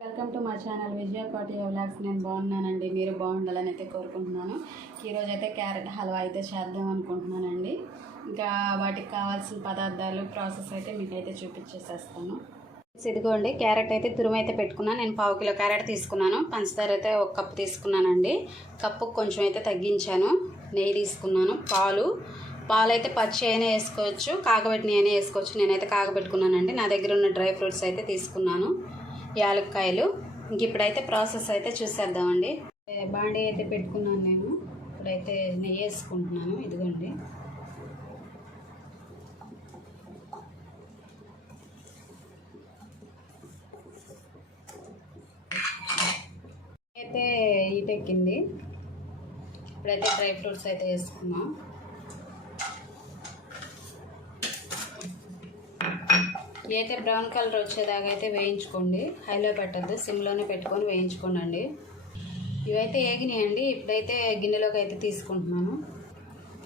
Welcome to మా channel విజయ కోటియా vlogs. నేను బాగున్నానండి, మీరు బాగుండాలని అయితే కోరుకుంటున్నాను. ఈరోజు అయితే క్యారెట్ హల్వా అయితే చేద్దాం అనుకుంటున్నానండి. ఇంకా వాటికి కావాల్సిన పదార్థాలు ప్రాసెస్ అయితే మీకైతే చూపించేసేస్తాను. ఇదిగోండి, క్యారెట్ అయితే తురుమైతే పెట్టుకున్నాను. నేను 1/2 కిలో క్యారెట్ తీసుకున్నాను. పంచదార అయితే 1 కప్పు తీసుకున్నానండి. కప్పుకు కొంచెం అయితే తగ్గించాను. నెయ్యి తీసుకున్నాను. పాలు అయితే పచ్చి అయినా వేసుకోవచ్చు, కాగబెట్టిన అయినా వేసుకోవచ్చు. నేనైతే కాగబెట్టుకున్నానండి. నా దగ్గర ఉన్న డ్రై ఫ్రూట్స్ అయితే తీసుకున్నాను, యాలక్కాయలు. ఇంక ఇప్పుడైతే ప్రాసెస్ అయితే చూసేద్దామండి. బాండీ అయితే పెట్టుకున్నాను నేను. ఇప్పుడైతే నెయ్యి వేసుకుంటున్నాను. ఇదిగోండి, అయితే ఈటెక్కింది. ఇప్పుడైతే డ్రై ఫ్రూట్స్ అయితే వేసుకున్నాం. అయితే బ్రౌన్ కలర్ వచ్చేదాకా అయితే వేయించుకోండి. హైలో పెట్టద్దు, సిమ్లోనే పెట్టుకొని వేయించుకోండి. ఇవైతే ఏగినాయండి. ఇప్పుడైతే గిన్నెలోకి అయితే తీసుకుంటున్నాను.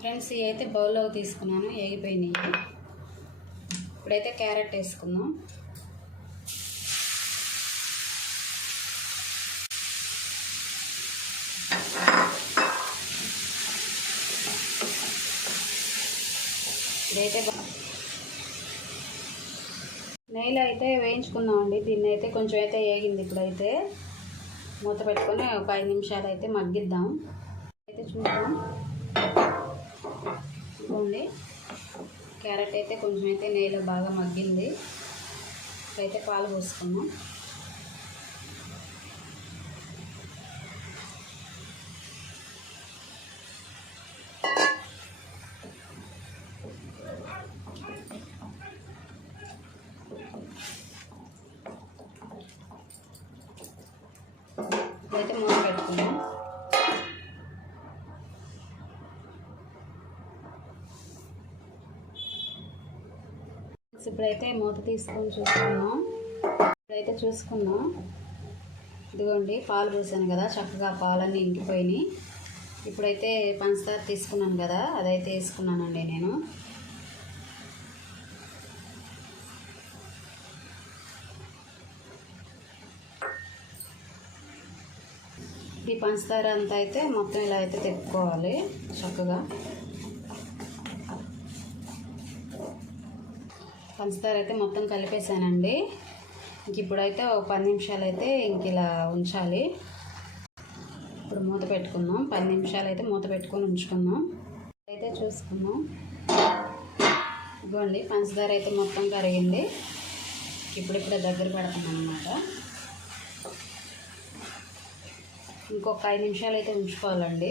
ఫ్రెండ్స్, ఇవి అయితే బౌల్లోకి తీసుకున్నాను, ఏగిపోయినాయి. ఇప్పుడైతే క్యారెట్ వేసుకుందాం. ఇదైతే నెయ్యిలో అయితే వేయించుకుందామండి. దీన్ని అయితే కొంచెం అయితే వేగింది. ఇప్పుడైతే మూత పెట్టుకొని ఒక 5 నిమిషాలు అయితే మగ్గిద్దాం. అయితే చూద్దాం. చూడండి, క్యారెట్ అయితే కొంచెం అయితే నెయ్యిలో బాగా మగ్గింది. ఇప్పుడైతే పాలు పోసుకుందాం. ఇప్పుడైతే మూత పెట్టుకుందాం. ఇప్పుడైతే మూత తీసుకొని చూసుకుందాం. ఇదిగోండి, పాలు పోసాను కదా, చక్కగా పాలన్నీ ఇంకిపోయినాయి. ఇప్పుడైతే పంచదార తీసుకున్నాను కదా, అదైతే వేసుకున్నానండి నేను. ఈ పంచదార అంతా అయితే మొత్తం ఇలా అయితే తిప్పుకోవాలి చక్కగా. పంచదార అయితే మొత్తం కలిపేసానండి. ఇంక ఇప్పుడైతే ఒక 10 నిమిషాలు అయితే ఇంక ఇలా ఉంచాలి. ఇప్పుడు మూత పెట్టుకుందాం. 10 నిమిషాలు అయితే మూత పెట్టుకొని ఉంచుకుందాం. అయితే చూసుకుందాం. ఇదిగోండి, పంచదార అయితే మొత్తం కరిగింది. ఇప్పుడిప్పుడే దగ్గర పెడుతున్నాం అన్నమాట. ఇంకొక 5 నిమిషాలు అయితే ఉంచుకోవాలండి.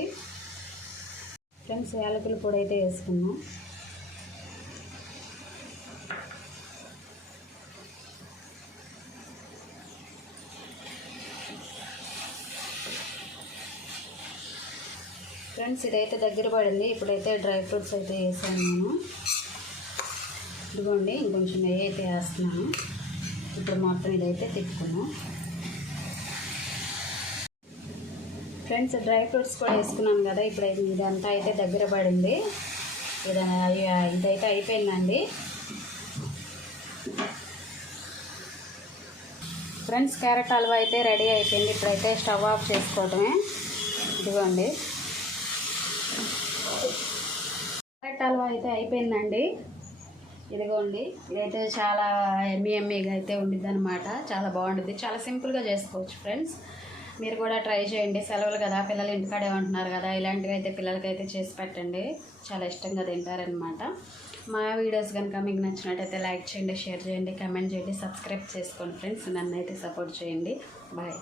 ఫ్రెండ్స్, యాలకుల పొడి అయితే వేసుకుందాం. ఫ్రెండ్స్, ఇదైతే దగ్గర పడింది. ఇప్పుడైతే డ్రై ఫ్రూట్స్ అయితే వేసాను నేను. ఇదిగోండి, ఇంకొంచెం నెయ్యి అయితే వేస్తున్నాను. ఇప్పుడు మొత్తం ఇదైతే తిప్పుకున్నాం. ఫ్రెండ్స్, డ్రై ఫ్రూట్స్ కూడా వేసుకున్నాను కదా. ఇప్పుడు ఇదంతా అయితే దగ్గర పడింది. ఇదైతే అయిపోయిందండి. ఫ్రెండ్స్, క్యారెట్ హల్వా అయితే రెడీ అయిపోయింది. ఇప్పుడైతే స్టవ్ ఆఫ్ చేసుకోవటమే. ఇదిగోండి, క్యారెట్ హల్వా అయితే అయిపోయిందండి. ఇదిగోండి, ఇదైతే చాలా ఎమ్మీగా అయితే ఉండిద్ది అనమాట. చాలా బాగుంటుంది. చాలా సింపుల్గా చేసుకోవచ్చు ఫ్రెండ్స్. మీరు కూడా ట్రై చేయండి. సెలవులు కదా, పిల్లలు ఇంటికాడే ఉంటున్నారు కదా, ఇలాంటివి అయితే పిల్లలకైతే చేసి పెట్టండి. చాలా ఇష్టంగా తింటారనమాట. మా వీడియోస్ కనుక మీకు నచ్చినట్టయితే లైక్ చేయండి, షేర్ చేయండి, కామెంట్ చేయండి, సబ్స్క్రైబ్ చేసుకోండి ఫ్రెండ్స్. నన్ను అయితే సపోర్ట్ చేయండి. బాయ్.